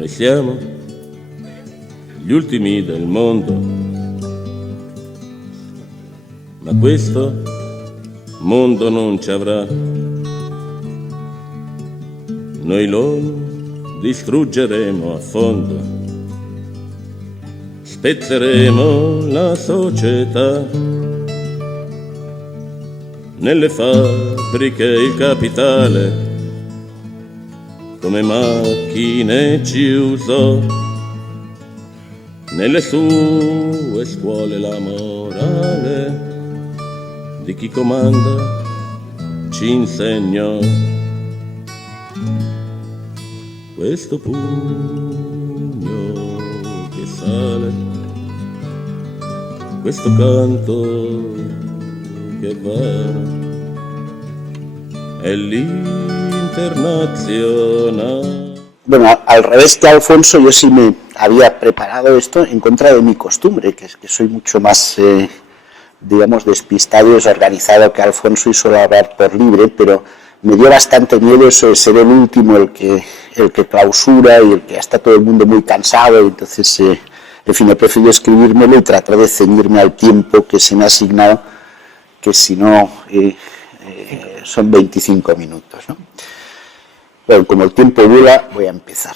Noi siamo gli ultimi del mondo, ma questo mondo non ci avrà. Noi lo distruggeremo a fondo, spezzeremo la società. Nelle fabbriche il capitale come macchine ci usò, nelle sue scuole la morale di chi comanda ci insegnò. Questo pugno che sale, questo canto che va, è l'Internacional. Bueno, al revés que Alfonso, yo sí me había preparado esto en contra de mi costumbre, que es que soy mucho más, digamos, despistado y desorganizado que Alfonso y suelo hablar por libre, pero me dio bastante miedo eso de ser el último, el que clausura y el que ya está todo el mundo muy cansado, y entonces, en fin, he preferido escribírmelo y tratar de ceñirme al tiempo que se me ha asignado, que si no son 25 minutos, ¿no? Bueno, como el tiempo vuela, voy a empezar.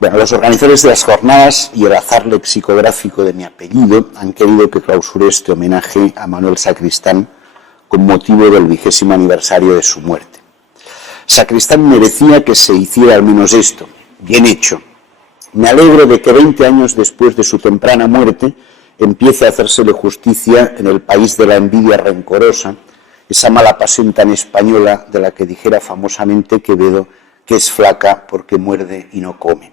Bueno, los organizadores de las jornadas y el azar lexicográfico de mi apellido han querido que clausure este homenaje a Manuel Sacristán con motivo del 20º aniversario de su muerte. Sacristán merecía que se hiciera al menos esto. Bien hecho. Me alegro de que 20 años después de su temprana muerte empiece a hacérsele justicia en el país de la envidia rencorosa, esa mala pasión tan española de la que dijera famosamente Quevedo que es flaca porque muerde y no come.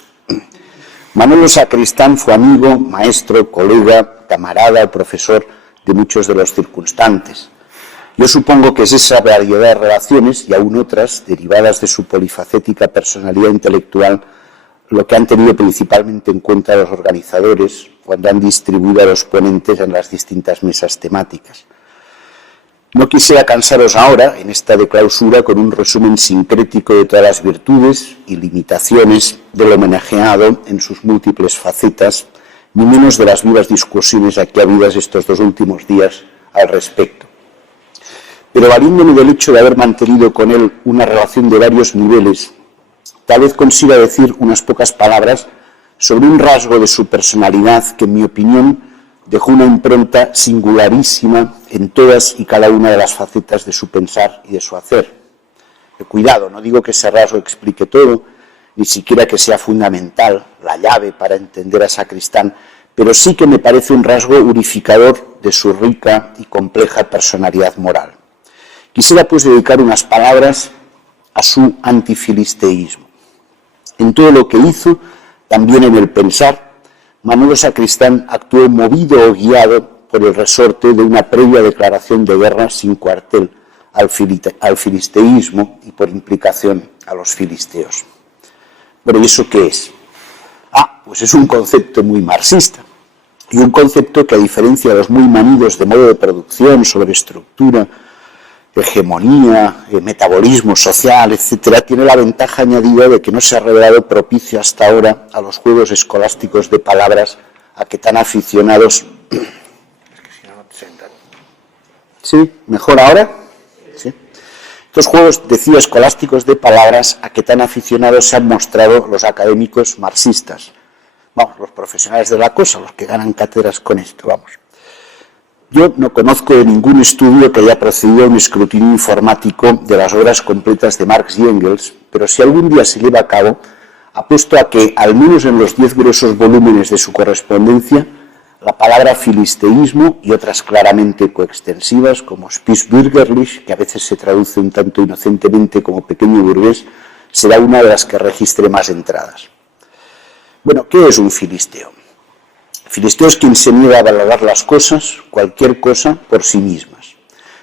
Manolo Sacristán fue amigo, maestro, colega, camarada, profesor de muchos de los circunstantes. Yo supongo que es esa variedad de relaciones y aún otras derivadas de su polifacética personalidad intelectual lo que han tenido principalmente en cuenta los organizadores cuando han distribuido a los ponentes en las distintas mesas temáticas. No quisiera cansaros ahora, en esta de clausura, con un resumen sincrético de todas las virtudes y limitaciones del homenajeado en sus múltiples facetas, ni menos de las vivas discusiones aquí habidas estos 2 últimos días al respecto. Pero valiéndome del hecho de haber mantenido con él una relación de varios niveles, tal vez consiga decir unas pocas palabras sobre un rasgo de su personalidad que, en mi opinión, dejó una impronta singularísima en todas y cada una de las facetas de su pensar y de su hacer. Cuidado, no digo que ese rasgo explique todo, ni siquiera que sea fundamental, la llave para entender a Sacristán, pero sí que me parece un rasgo unificador de su rica y compleja personalidad moral. Quisiera pues dedicar unas palabras a su antifilisteísmo. En todo lo que hizo, también en el pensar, Manolo Sacristán actuó movido o guiado por el resorte de una previa declaración de guerra sin cuartel al filisteísmo y por implicación a los filisteos. Pero ¿y eso qué es? Pues es un concepto muy marxista y un concepto que, a diferencia de los muy manidos de modo de producción, sobre estructura, hegemonía, metabolismo social, etcétera, tiene la ventaja añadida de que no se ha revelado propicio hasta ahora a los juegos escolásticos de palabras a que tan aficionados... ¿Sí? ¿Mejor ahora? ¿Sí? Estos juegos, decía, escolásticos de palabras a que tan aficionados se han mostrado los académicos marxistas. Vamos, los profesionales de la cosa, los que ganan cátedras con esto, vamos. Yo no conozco de ningún estudio que haya procedido a un escrutinio informático de las obras completas de Marx y Engels, pero si algún día se lleva a cabo, apuesto a que, al menos en los 10 gruesos volúmenes de su correspondencia, la palabra filisteísmo y otras claramente coextensivas, como Spießbürgerlich, que a veces se traduce un tanto inocentemente como pequeño burgués, será una de las que registre más entradas. Bueno, ¿qué es un filisteo? Filisteo es quien se niega a valorar las cosas, cualquier cosa, por sí mismas.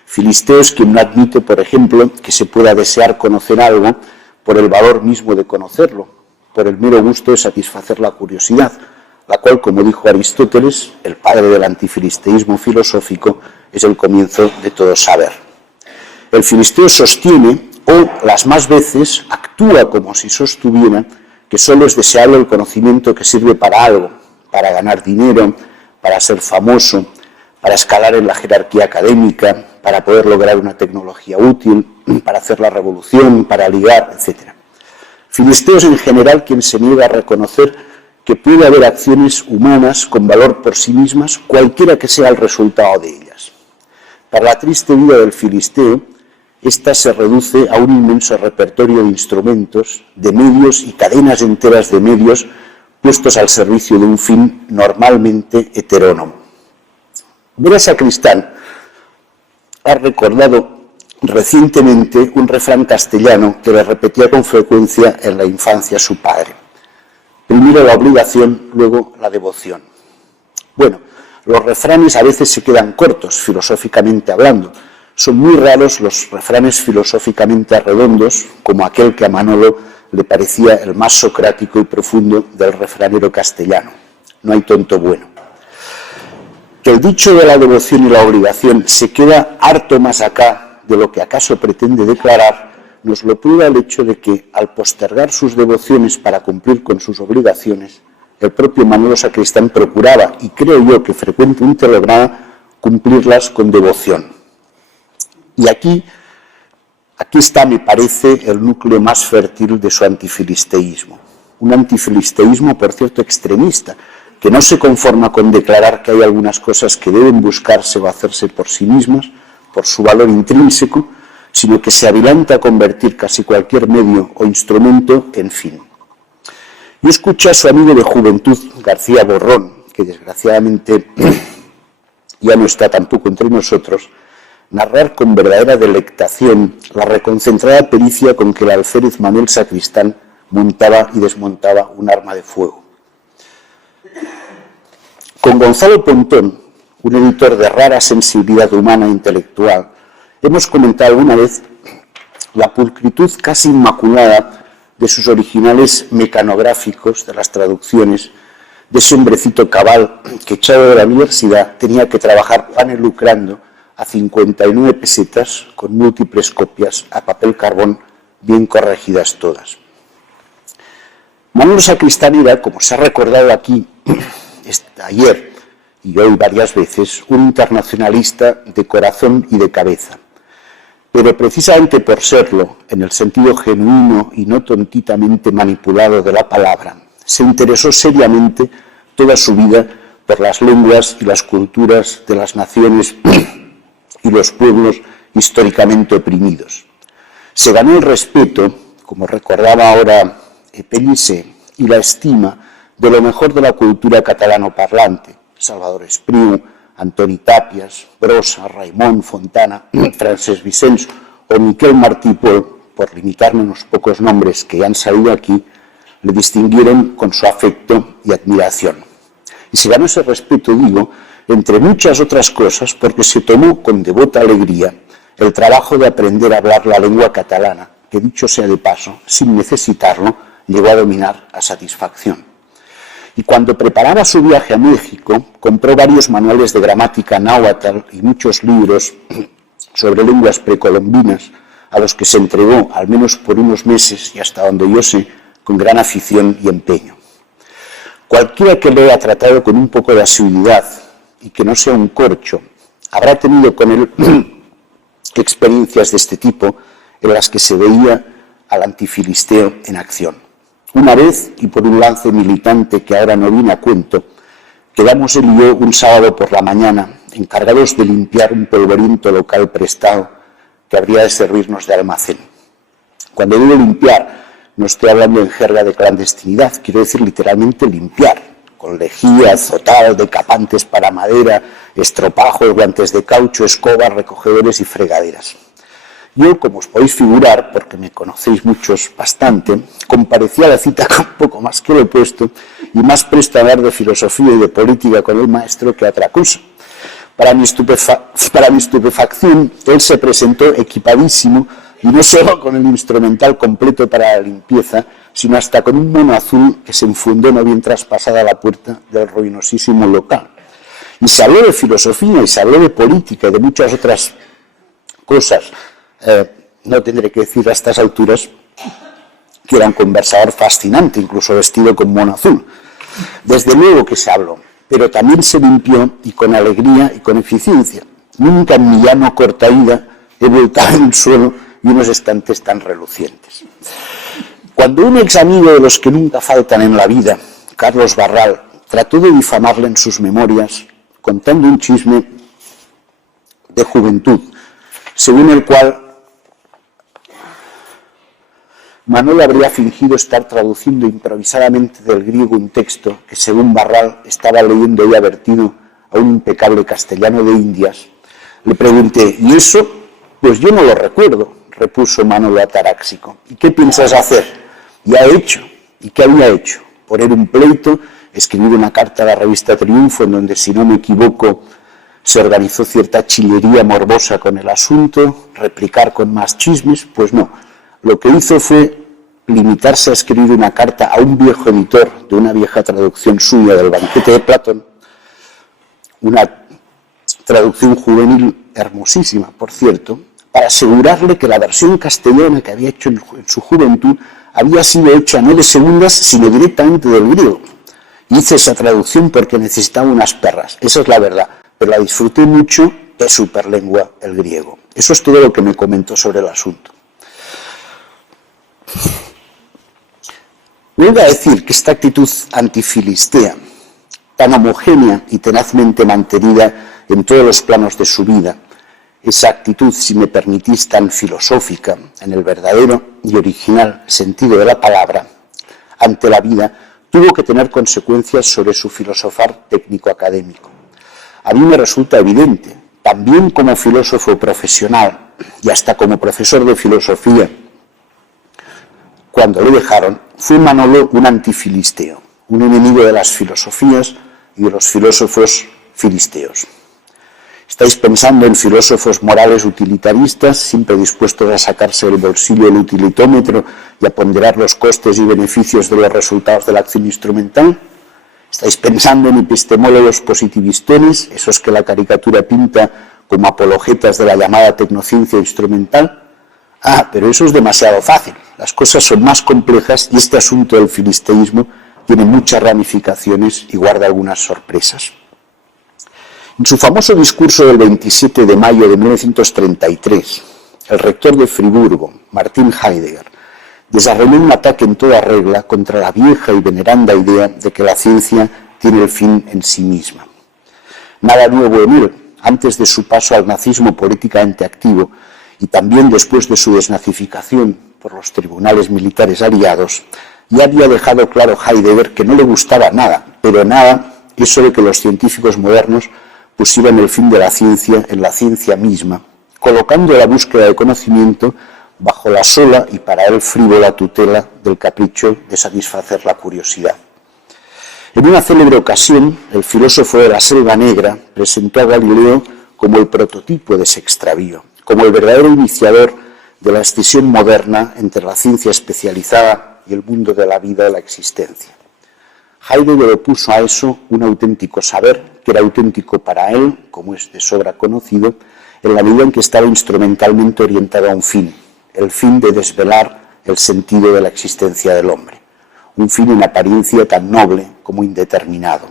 Filisteo es quien no admite, por ejemplo, que se pueda desear conocer algo por el valor mismo de conocerlo, por el mero gusto de satisfacer la curiosidad, la cual, como dijo Aristóteles, el padre del antifilisteísmo filosófico, es el comienzo de todo saber. El filisteo sostiene, o las más veces actúa como si sostuviera, que solo es deseable el conocimiento que sirve para algo, para ganar dinero, para ser famoso, para escalar en la jerarquía académica, para poder lograr una tecnología útil, para hacer la revolución, para ligar, etc. Filisteo es en general quien se niega a reconocer que puede haber acciones humanas con valor por sí mismas, cualquiera que sea el resultado de ellas. Para la triste vida del filisteo, esta se reduce a un inmenso repertorio de instrumentos, de medios y cadenas enteras de medios puestos al servicio de un fin normalmente heterónomo. Vera Sacristán ha recordado recientemente un refrán castellano que le repetía con frecuencia en la infancia su padre. Primero la obligación, luego la devoción. Bueno, los refranes a veces se quedan cortos, filosóficamente hablando. Son muy raros los refranes filosóficamente redondos, como aquel que a Manolo le parecía el más socrático y profundo del refranero castellano. No hay tonto bueno. Que el dicho de la devoción y la obligación se queda harto más acá de lo que acaso pretende declarar, nos lo prueba el hecho de que, al postergar sus devociones para cumplir con sus obligaciones, el propio Manolo Sacristán procuraba, y creo yo que frecuentemente lograba, cumplirlas con devoción. Y aquí está, me parece, el núcleo más fértil de su antifilisteísmo. Un antifilisteísmo, por cierto, extremista, que no se conforma con declarar que hay algunas cosas que deben buscarse o hacerse por sí mismas, por su valor intrínseco, sino que se adelanta a convertir casi cualquier medio o instrumento en fin. Yo escuché a su amigo de juventud, García Borrón, que desgraciadamente ya no está tampoco entre nosotros, narrar con verdadera delectación la reconcentrada pericia con que el alférez Manuel Sacristán montaba y desmontaba un arma de fuego. Con Gonzalo Pontón, un editor de rara sensibilidad humana e intelectual, hemos comentado alguna vez la pulcritud casi inmaculada de sus originales mecanográficos, de las traducciones, de ese hombrecito cabal que, echado de la universidad, tenía que trabajar pan y lucrando a 59 pesetas con múltiples copias a papel carbón bien corregidas todas. Manuel Sacristán era, como se ha recordado aquí ayer y hoy varias veces, un internacionalista de corazón y de cabeza. Pero precisamente por serlo, en el sentido genuino y no tontitamente manipulado de la palabra, se interesó seriamente toda su vida por las lenguas y las culturas de las naciones y los pueblos históricamente oprimidos. Se ganó el respeto, como recordaba ahora Pellicer, y la estima de lo mejor de la cultura catalano-parlante, Salvador Espriu, Antoni Tàpies, Brossa, Raimon, Fontana, Francesc Vicens o Miquel Martí Pol, por limitarme unos pocos nombres que ya han salido aquí, le distinguieron con su afecto y admiración. Y se ganó ese respeto, digo, entre muchas otras cosas, porque se tomó con devota alegría el trabajo de aprender a hablar la lengua catalana, que dicho sea de paso, sin necesitarlo, llegó a dominar a satisfacción. Y cuando preparaba su viaje a México, compró varios manuales de gramática náhuatl y muchos libros sobre lenguas precolombinas, a los que se entregó, al menos por unos meses y hasta donde yo sé, con gran afición y empeño. Cualquiera que lo haya tratado con un poco de asiduidad y que no sea un corcho, habrá tenido con él experiencias de este tipo en las que se veía al antifilisteo en acción. Una vez, y por un lance militante que ahora no viene a cuento, quedamos él y yo un sábado por la mañana encargados de limpiar un polvoriento local prestado que habría de servirnos de almacén. Cuando digo limpiar, no estoy hablando en jerga de clandestinidad, quiero decir literalmente limpiar, con lejía, azotal, decapantes para madera, estropajos, guantes de caucho, escobas, recogedores y fregaderas. Yo, como os podéis figurar, porque me conocéis muchos bastante, comparecía a la cita con poco más que lo opuesto y más presto a hablar de filosofía y de política con el maestro que a otra cosa. Para mi estupefacción, él se presentó equipadísimo y no solo con el instrumental completo para la limpieza, sino hasta con un mono azul que se enfundó no bien traspasada la puerta del ruinosísimo local. Y se habló de filosofía y se habló de política y de muchas otras cosas. No tendré que decir a estas alturas que era un conversador fascinante, incluso vestido con mono azul. Desde luego que se habló, pero también se limpió, y con alegría y con eficiencia. Nunca en mi llano corta vida he voltado en el suelo y unos estantes tan relucientes. Cuando un ex amigo de los que nunca faltan en la vida, Carlos Barral, trató de difamarle en sus memorias, contando un chisme de juventud, según el cual Manolo habría fingido estar traduciendo improvisadamente del griego un texto que, según Barral, estaba leyendo y vertido a un impecable castellano de Indias. Le pregunté, ¿y eso? Pues yo no lo recuerdo, repuso Manolo ataráxico. ¿Y qué piensas hacer? Ya he hecho. ¿Y qué había hecho? Poner un pleito, escribir una carta a la revista Triunfo, en donde, si no me equivoco, se organizó cierta chillería morbosa con el asunto, replicar con más chismes. Pues no. Lo que hizo fue limitarse a escribir una carta a un viejo editor de una vieja traducción suya del Banquete de Platón, una traducción juvenil hermosísima, por cierto, para asegurarle que la versión castellana que había hecho en su juventud había sido hecha no de segundas, sino directamente del griego. Hice esa traducción porque necesitaba unas perras, esa es la verdad, pero la disfruté mucho, es superlengua el griego. Eso es todo lo que me comentó sobre el asunto. Vuelvo a decir que esta actitud antifilistea, tan homogénea y tenazmente mantenida en todos los planos de su vida, esa actitud, si me permitís, tan filosófica, en el verdadero y original sentido de la palabra, ante la vida, tuvo que tener consecuencias sobre su filosofar técnico-académico. A mí me resulta evidente, también como filósofo profesional y hasta como profesor de filosofía, cuando le dejaron, fue Manolo un antifilisteo, un enemigo de las filosofías y de los filósofos filisteos. Estáis pensando en filósofos morales utilitaristas, siempre dispuestos a sacarse del bolsillo el utilitómetro y a ponderar los costes y beneficios de los resultados de la acción instrumental. Estáis pensando en epistemólogos positivistones, esos que la caricatura pinta como apologetas de la llamada tecnociencia instrumental. Ah, pero eso es demasiado fácil. Las cosas son más complejas y este asunto del filisteísmo tiene muchas ramificaciones y guarda algunas sorpresas. En su famoso discurso del 27 de mayo de 1933, el rector de Friburgo, Martin Heidegger, desarrolló un ataque en toda regla contra la vieja y veneranda idea de que la ciencia tiene el fin en sí misma. Nada nuevo en él, antes de su paso al nazismo políticamente activo y también después de su desnazificación por los tribunales militares aliados, ya había dejado claro Heidegger que no le gustaba nada, pero nada, eso de que los científicos modernos pusieran el fin de la ciencia en la ciencia misma, colocando la búsqueda de conocimiento bajo la sola y para él frívola tutela del capricho de satisfacer la curiosidad. En una célebre ocasión, el filósofo de la Selva Negra presentó a Galileo como el prototipo de ese extravío, como el verdadero iniciador de la escisión moderna entre la ciencia especializada y el mundo de la vida y la existencia. Heidegger opuso a eso un auténtico saber, que era auténtico para él, como es de sobra conocido, en la medida en que estaba instrumentalmente orientado a un fin, el fin de desvelar el sentido de la existencia del hombre, un fin en apariencia tan noble como indeterminado.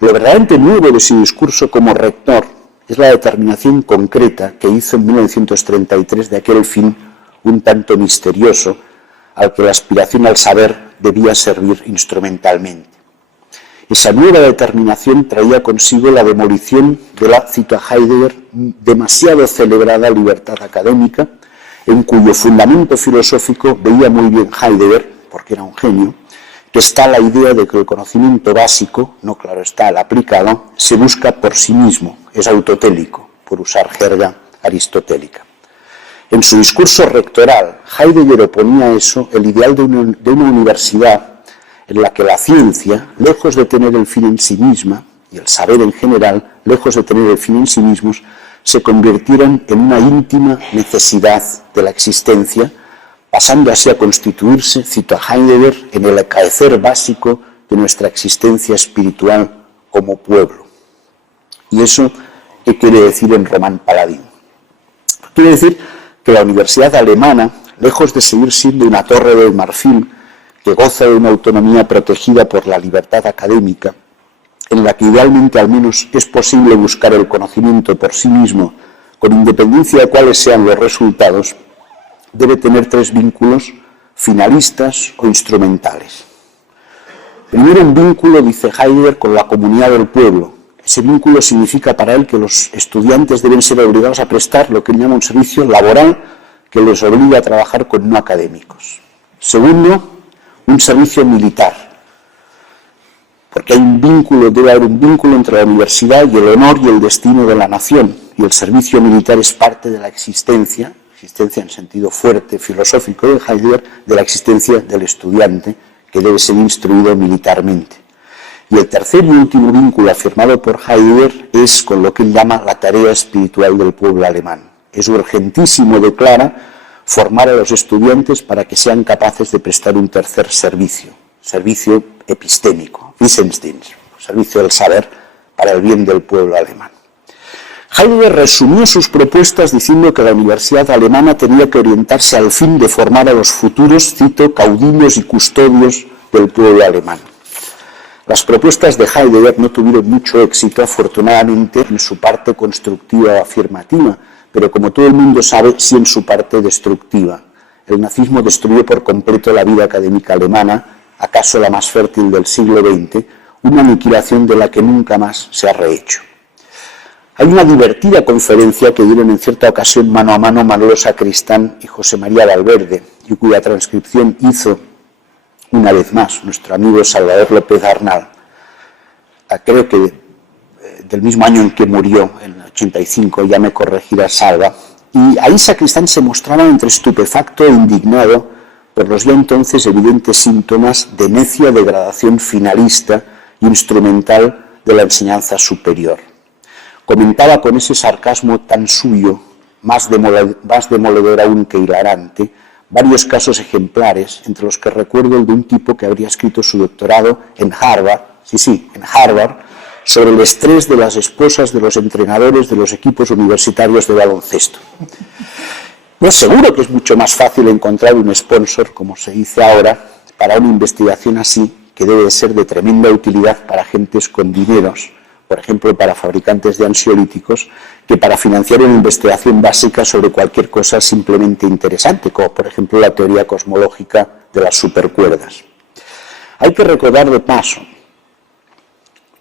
Lo verdaderamente nuevo de su discurso como rector es la determinación concreta que hizo en 1933 de aquel fin un tanto misterioso al que la aspiración al saber debía servir instrumentalmente. Esa nueva determinación traía consigo la demolición de la, cito a Heidegger, demasiado celebrada libertad académica, en cuyo fundamento filosófico veía muy bien Heidegger, porque era un genio, que está la idea de que el conocimiento básico, no claro está el aplicado, se busca por sí mismo, es autotélico, por usar jerga aristotélica. En su discurso rectoral, Heidegger oponía a eso el ideal de una universidad en la que la ciencia, lejos de tener el fin en sí misma, y el saber en general, lejos de tener el fin en sí mismos, se convirtieran en una íntima necesidad de la existencia, pasando así a constituirse, cito a Heidegger, en el acaecer básico de nuestra existencia espiritual como pueblo. ¿Y eso qué quiere decir en Román Paladín? Quiere decir que la universidad alemana lejos de seguir siendo una torre de marfil que goza de una autonomía protegida por la libertad académica, en la que idealmente al menos es posible buscar el conocimiento por sí mismo, con independencia de cuáles sean los resultados, debe tener tres vínculos finalistas o instrumentales. Primero, un vínculo, dice Heidegger, con la comunidad del pueblo. Ese vínculo significa para él que los estudiantes deben ser obligados a prestar lo que él llama un servicio laboral que les obliga a trabajar con no académicos. Segundo, un servicio militar, porque hay un vínculo, debe haber un vínculo entre la universidad y el honor y el destino de la nación, y el servicio militar es parte de la existencia en sentido fuerte, filosófico de Heidegger, de la existencia del estudiante, que debe ser instruido militarmente. Y el tercer y último vínculo afirmado por Heidegger es con lo que él llama la tarea espiritual del pueblo alemán. Es urgentísimo, declara, formar a los estudiantes para que sean capaces de prestar un tercer servicio epistémico, Wissensdienst, servicio del saber para el bien del pueblo alemán. Heidegger resumió sus propuestas diciendo que la universidad alemana tenía que orientarse al fin de formar a los futuros, cito, caudillos y custodios del pueblo alemán. Las propuestas de Heidegger no tuvieron mucho éxito, afortunadamente, en su parte constructiva o afirmativa, pero como todo el mundo sabe, sí en su parte destructiva. El nazismo destruyó por completo la vida académica alemana, acaso la más fértil del siglo XX, una aniquilación de la que nunca más se ha rehecho. Hay una divertida conferencia que dieron en cierta ocasión mano a mano Manolo Sacristán y José María Valverde, y cuya transcripción hizo, una vez más, nuestro amigo Salvador López Arnal, creo que del mismo año en que murió, en el 85, ya me corregirá Salva, y ahí Sacristán se mostraba entre estupefacto e indignado por los ya entonces evidentes síntomas de necia degradación finalista e instrumental de la enseñanza superior. Comentaba con ese sarcasmo tan suyo, más demoledor aún que hilarante, varios casos ejemplares, entre los que recuerdo el de un tipo que habría escrito su doctorado en Harvard, en Harvard, sobre el estrés de las esposas de los entrenadores de los equipos universitarios de baloncesto. No, seguro que es mucho más fácil encontrar un sponsor, como se dice ahora, para una investigación así, que debe de ser de tremenda utilidad para gentes con dineros, por ejemplo, para fabricantes de ansiolíticos, que para financiar una investigación básica sobre cualquier cosa simplemente interesante, como por ejemplo la teoría cosmológica de las supercuerdas. Hay que recordar de paso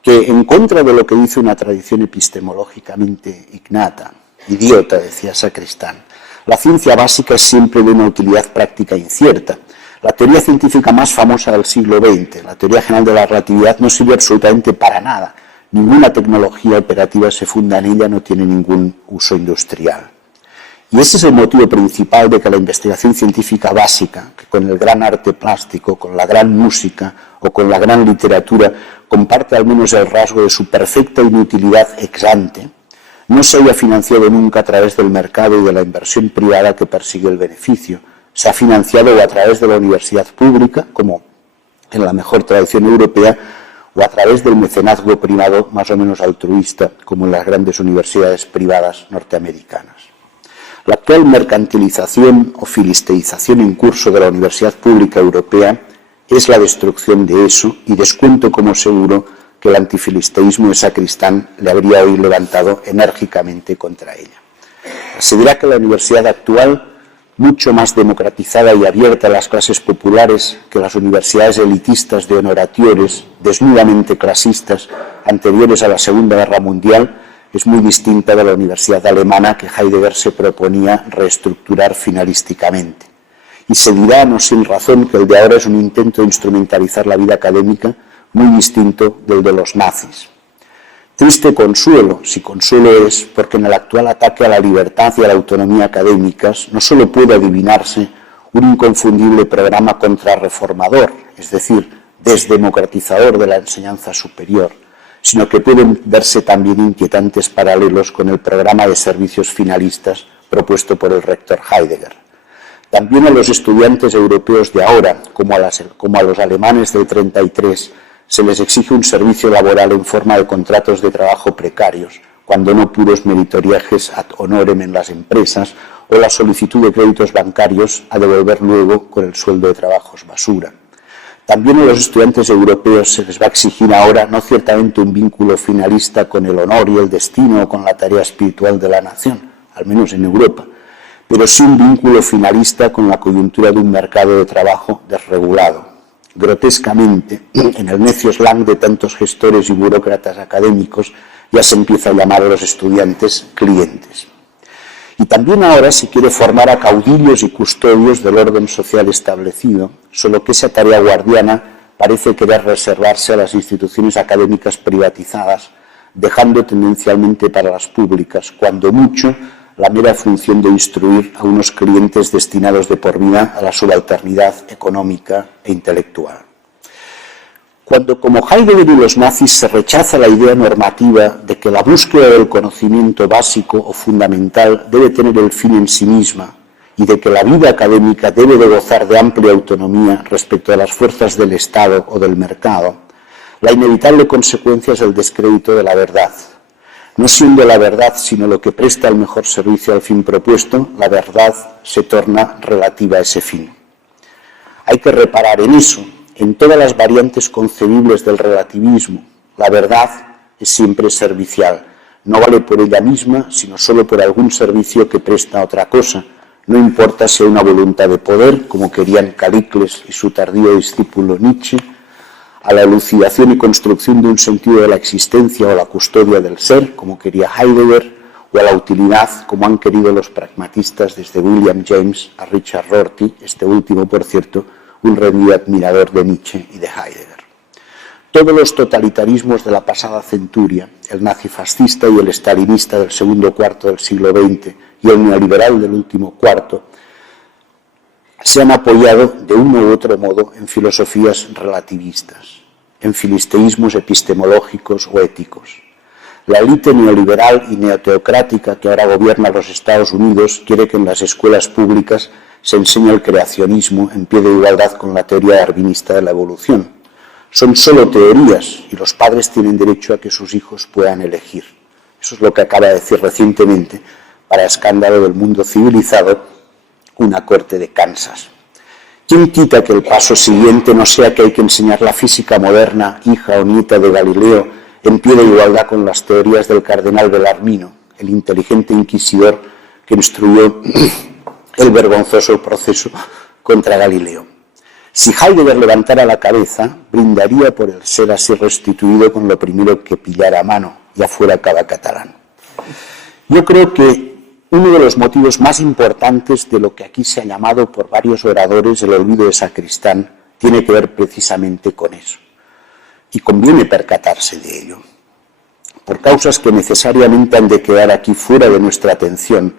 que, en contra de lo que dice una tradición epistemológicamente innata, idiota, decía Sacristán, la ciencia básica es siempre de una utilidad práctica incierta. La teoría científica más famosa del siglo XX, la teoría general de la relatividad, no sirve absolutamente para nada. Ninguna tecnología operativa se funda en ella, no tiene ningún uso industrial. Y ese es el motivo principal de que la investigación científica básica, que con el gran arte plástico, con la gran música o con la gran literatura comparte al menos el rasgo de su perfecta inutilidad ex ante, no se haya financiado nunca a través del mercado y de la inversión privada que persigue el beneficio. Se ha financiado o a través de la universidad pública, como en la mejor tradición europea, o a través del mecenazgo privado más o menos altruista, como en las grandes universidades privadas norteamericanas. La actual mercantilización o filisteización en curso de la universidad pública europea es la destrucción de eso, y descuento como seguro que el antifilisteísmo de Sacristán le habría hoy levantado enérgicamente contra ella. Se dirá que la universidad actual, mucho más democratizada y abierta a las clases populares que las universidades elitistas de honoratores, desnudamente clasistas, anteriores a la Segunda Guerra Mundial, es muy distinta de la universidad alemana que Heidegger se proponía reestructurar finalísticamente. Y se dirá, no sin razón, que el de ahora es un intento de instrumentalizar la vida académica muy distinto del de los nazis. Triste consuelo, si consuelo es, porque en el actual ataque a la libertad y a la autonomía académicas no solo puede adivinarse un inconfundible programa contrarreformador, es decir, desdemocratizador de la enseñanza superior, sino que pueden verse también inquietantes paralelos con el programa de servicios finalistas propuesto por el rector Heidegger. También a los estudiantes europeos de ahora, como a los alemanes del 33, se les exige un servicio laboral en forma de contratos de trabajo precarios, cuando no puros meritoriajes ad honorem en las empresas o la solicitud de créditos bancarios a devolver luego con el sueldo de trabajos basura. También a los estudiantes europeos se les va a exigir ahora no ciertamente un vínculo finalista con el honor y el destino o con la tarea espiritual de la nación, al menos en Europa, pero sí un vínculo finalista con la coyuntura de un mercado de trabajo desregulado. Grotescamente, en el necio slang de tantos gestores y burócratas académicos, ya se empieza a llamar a los estudiantes clientes. Y también ahora se quiere formar a caudillos y custodios del orden social establecido, solo que esa tarea guardiana parece querer reservarse a las instituciones académicas privatizadas, dejando tendencialmente para las públicas, cuando mucho, la mera función de instruir a unos clientes destinados de por vida a la subalternidad económica e intelectual. Cuando, como Heidegger y los nazis, se rechaza la idea normativa de que la búsqueda del conocimiento básico o fundamental debe tener el fin en sí misma y de que la vida académica debe de gozar de amplia autonomía respecto a las fuerzas del Estado o del mercado, la inevitable consecuencia es el descrédito de la verdad. No siendo la verdad sino lo que presta el mejor servicio al fin propuesto, la verdad se torna relativa a ese fin. Hay que reparar en eso. En todas las variantes concebibles del relativismo, la verdad es siempre servicial. No vale por ella misma, sino solo por algún servicio que presta a otra cosa. No importa si hay una voluntad de poder, como querían Calicles y su tardío discípulo Nietzsche, a la elucidación y construcción de un sentido de la existencia o la custodia del ser, como quería Heidegger, o a la utilidad, como han querido los pragmatistas desde William James a Richard Rorty, este último, por cierto, un rendido admirador de Nietzsche y de Heidegger. Todos los totalitarismos de la pasada centuria, el nazifascista y el estalinista del segundo cuarto del siglo XX y el neoliberal del último cuarto, se han apoyado de uno u otro modo en filosofías relativistas, en filisteísmos epistemológicos o éticos. La élite neoliberal y neoteocrática que ahora gobierna los Estados Unidos quiere que en las escuelas públicas se enseña el creacionismo en pie de igualdad con la teoría darwinista de la evolución. Son solo teorías y los padres tienen derecho a que sus hijos puedan elegir. Eso es lo que acaba de decir recientemente, para escándalo del mundo civilizado, una corte de Kansas. ¿Quién quita que el paso siguiente no sea que hay que enseñar la física moderna, hija o nieta de Galileo, en pie de igualdad con las teorías del cardenal Bellarmino, el inteligente inquisidor que instruyó el vergonzoso proceso contra Galileo? Si Heidegger levantara la cabeza, brindaría por el ser así restituido con lo primero que pillara a mano, ya fuera cada catalán. Yo creo que uno de los motivos más importantes de lo que aquí se ha llamado por varios oradores el olvido de Sacristán tiene que ver precisamente con eso. Y conviene percatarse de ello. Por causas que necesariamente han de quedar aquí fuera de nuestra atención,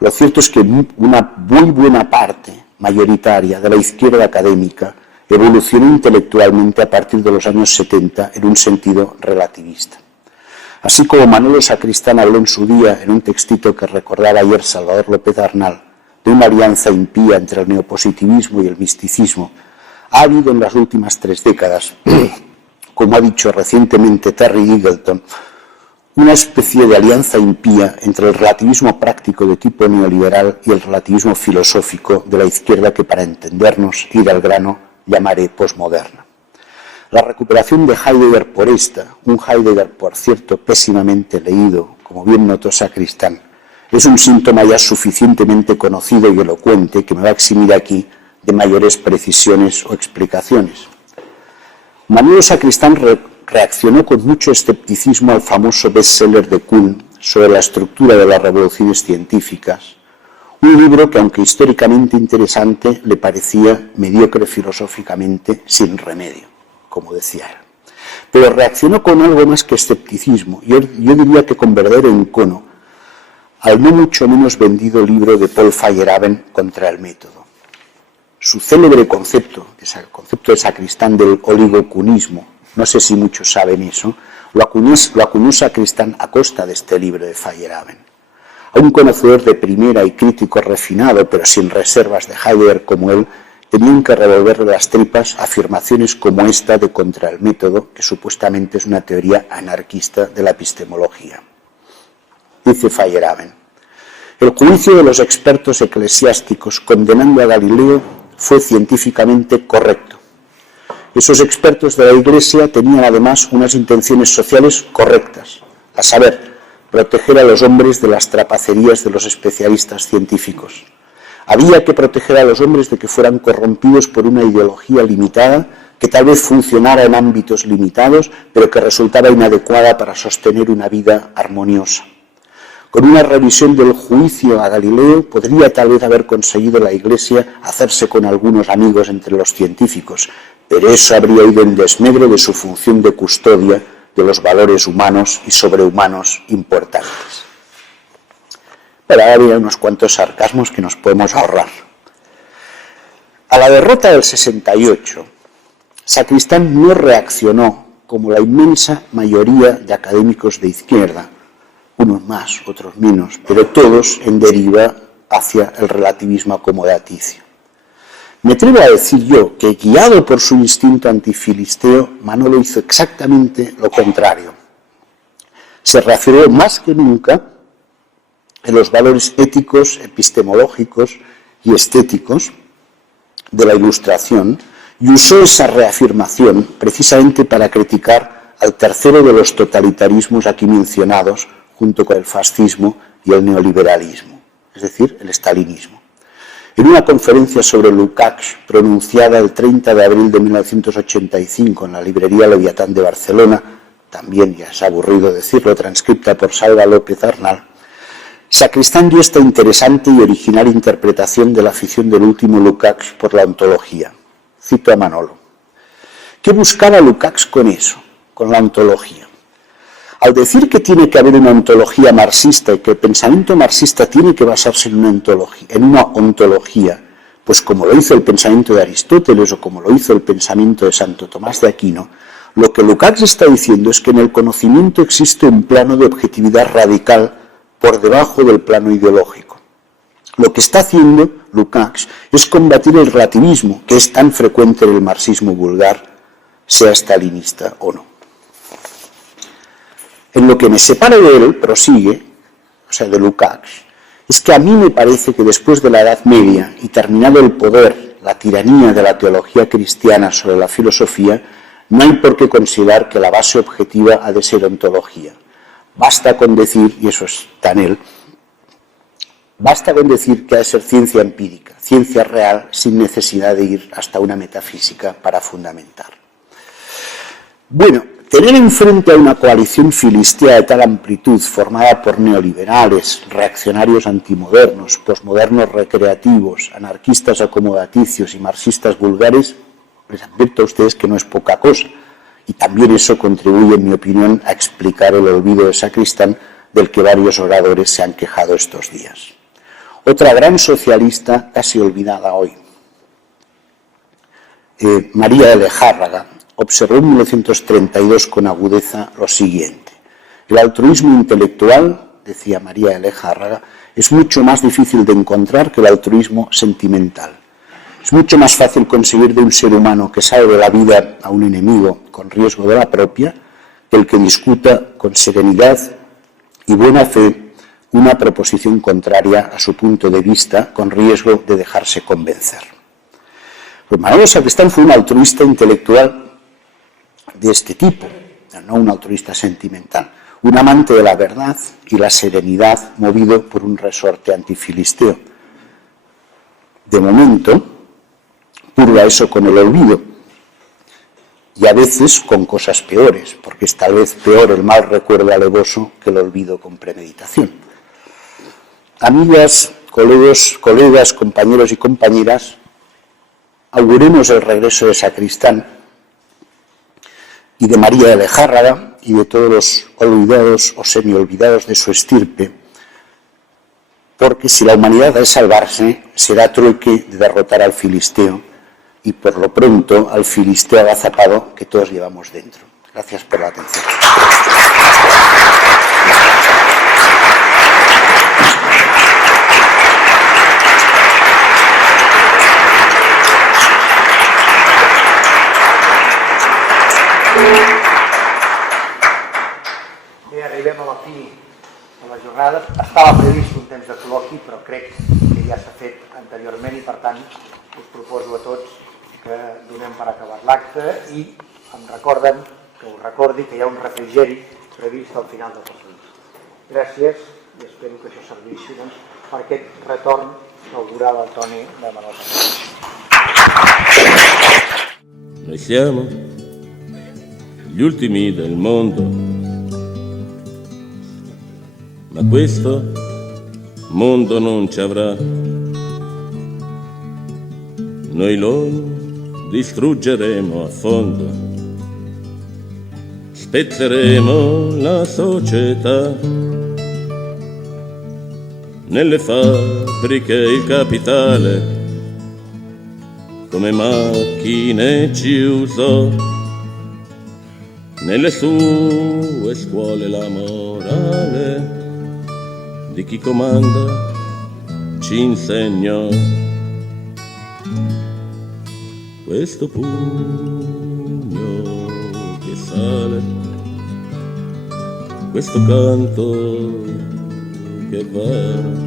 lo cierto es que una muy buena parte, mayoritaria, de la izquierda académica evolucionó intelectualmente a partir de los años 70 en un sentido relativista. Así como Manolo Sacristán habló en su día, en un textito que recordaba ayer Salvador López Arnal, de una alianza impía entre el neopositivismo y el misticismo, ha habido en las últimas 3 décadas, como ha dicho recientemente Terry Eagleton, una especie de alianza impía entre el relativismo práctico de tipo neoliberal y el relativismo filosófico de la izquierda que, para entendernos, ir al grano, llamaré posmoderna. La recuperación de Heidegger por un Heidegger, por cierto, pésimamente leído, como bien notó Sacristán, es un síntoma ya suficientemente conocido y elocuente que me va a eximir aquí de mayores precisiones o explicaciones. Manolo Sacristán reaccionó con mucho escepticismo al famoso bestseller de Kuhn sobre la estructura de las revoluciones científicas, un libro que, aunque históricamente interesante, le parecía mediocre filosóficamente sin remedio, como decía él. Pero reaccionó con algo más que escepticismo, yo diría que con verdadero encono, al no mucho menos vendido libro de Paul Feyerabend Contra el método. Su célebre concepto, el concepto de Sacristán del oligocunismo, no sé si muchos saben eso, lo acuñó Sacristán a costa de este libro de Feyerabend. A un conocedor de primera y crítico refinado, pero sin reservas de Heidegger como él, tenían que revolverle las tripas afirmaciones como esta de Contra el método, que supuestamente es una teoría anarquista de la epistemología. dice Feyerabend. El juicio de los expertos eclesiásticos condenando a Galileo fue científicamente correcto. Esos expertos de la Iglesia tenían además unas intenciones sociales correctas, a saber, proteger a los hombres de las trapacerías de los especialistas científicos. Había que proteger a los hombres de que fueran corrompidos por una ideología limitada, que tal vez funcionara en ámbitos limitados, pero que resultaba inadecuada para sostener una vida armoniosa. Con una revisión del juicio a Galileo podría tal vez haber conseguido la Iglesia hacerse con algunos amigos entre los científicos, pero eso habría ido en desmedro de su función de custodia de los valores humanos y sobrehumanos importantes. Pero ahora había unos cuantos sarcasmos que nos podemos ahorrar. A la derrota del 68, Sacristán no reaccionó como la inmensa mayoría de académicos de izquierda, unos más, otros menos, pero todos en deriva hacia el relativismo acomodaticio. Me atrevo a decir yo que, guiado por su instinto antifilisteo, Manolo hizo exactamente lo contrario. Se reafirmó más que nunca en los valores éticos, epistemológicos y estéticos de la Ilustración y usó esa reafirmación precisamente para criticar al tercero de los totalitarismos aquí mencionados, junto con el fascismo y el neoliberalismo, es decir, el estalinismo. En una conferencia sobre Lukács, pronunciada el 30 de abril de 1985 en la librería Leviatán de Barcelona, también ya es aburrido decirlo, transcripta por Salva López Arnal, Sacristán dio esta interesante y original interpretación de la afición del último Lukács por la ontología. Cito a Manolo. ¿Qué buscaba Lukács con eso, con la ontología? Al decir que tiene que haber una ontología marxista y que el pensamiento marxista tiene que basarse en una ontología, pues como lo hizo el pensamiento de Aristóteles o como lo hizo el pensamiento de Santo Tomás de Aquino, lo que Lukács está diciendo es que en el conocimiento existe un plano de objetividad radical por debajo del plano ideológico. Lo que está haciendo Lukács es combatir el relativismo, que es tan frecuente en el marxismo vulgar, sea estalinista o no. En lo que me separa de él, prosigue, o sea, de Lukács, es que a mí me parece que después de la Edad Media y terminado el poder, la tiranía de la teología cristiana sobre la filosofía, no hay por qué considerar que la base objetiva ha de ser ontología. Basta con decir, y eso está en él, basta con decir que ha de ser ciencia empírica, ciencia real, sin necesidad de ir hasta una metafísica para fundamentar. Bueno, tener enfrente a una coalición filistea de tal amplitud, formada por neoliberales, reaccionarios antimodernos, posmodernos recreativos, anarquistas acomodaticios y marxistas vulgares, les advierto a ustedes que no es poca cosa. Y también eso contribuye, en mi opinión, a explicar el olvido de Sacristán del que varios oradores se han quejado estos días. Otra gran socialista casi olvidada hoy, María de Lejárraga, observó en 1932 con agudeza lo siguiente. El altruismo intelectual, decía María de Lejárraga, es mucho más difícil de encontrar que el altruismo sentimental. Es mucho más fácil conseguir de un ser humano que salve la vida a un enemigo con riesgo de la propia que el que discuta con serenidad y buena fe una proposición contraria a su punto de vista con riesgo de dejarse convencer. Pues Manolo Sacristán fue un altruista intelectual de este tipo, no un altruista sentimental, un amante de la verdad y la serenidad movido por un resorte antifilisteo. De momento, purga eso con el olvido y a veces con cosas peores, porque es tal vez peor el mal recuerdo alevoso que el olvido con premeditación. Amigas, colegas, compañeros y compañeras, auguremos el regreso de Sacristán y de María de Lejárraga y de todos los olvidados o semi-olvidados de su estirpe, porque si la humanidad ha de salvarse, será trueque de derrotar al filisteo y por lo pronto al filisteo agazapado que todos llevamos dentro. Gracias por la atención. Bé, arribem a la fi de la jornada. jornades. Estava previst un temps de col·loqui, però crec que ja s'ha fet anteriorment i, per tant, us proposo a tots que donem per acabat l'acte i em recorden, que us recordi que hi ha un refrigeri previst al final del procés. Gràcies i espero que això serveixi per aquest retorn inaugural al Toni de Manuel. Noi siamo gli ultimi del mondo, ma questo mondo non ci avrà. Noi lo distruggeremo a fondo, spezzeremo la società. Nelle fabbriche il capitale come macchine ci usò, nelle sue scuole la morale di chi comanda ci insegnò. Questo pugno che sale, questo canto che va,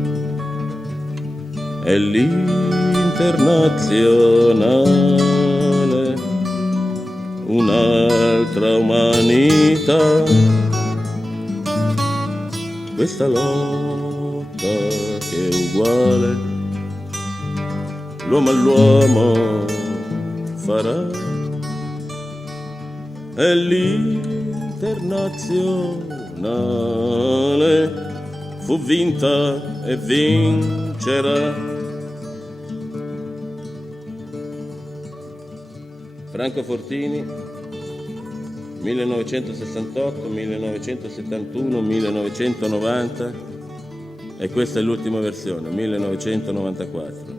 è l'internazionale, un'altra umanità. Questa lotta che è uguale, l'uomo all'uomo farà, è l'internazionale, fu vinta e vincerà. Franco Fortini, 1968, 1971, 1990 e questa è l'ultima versione, 1994.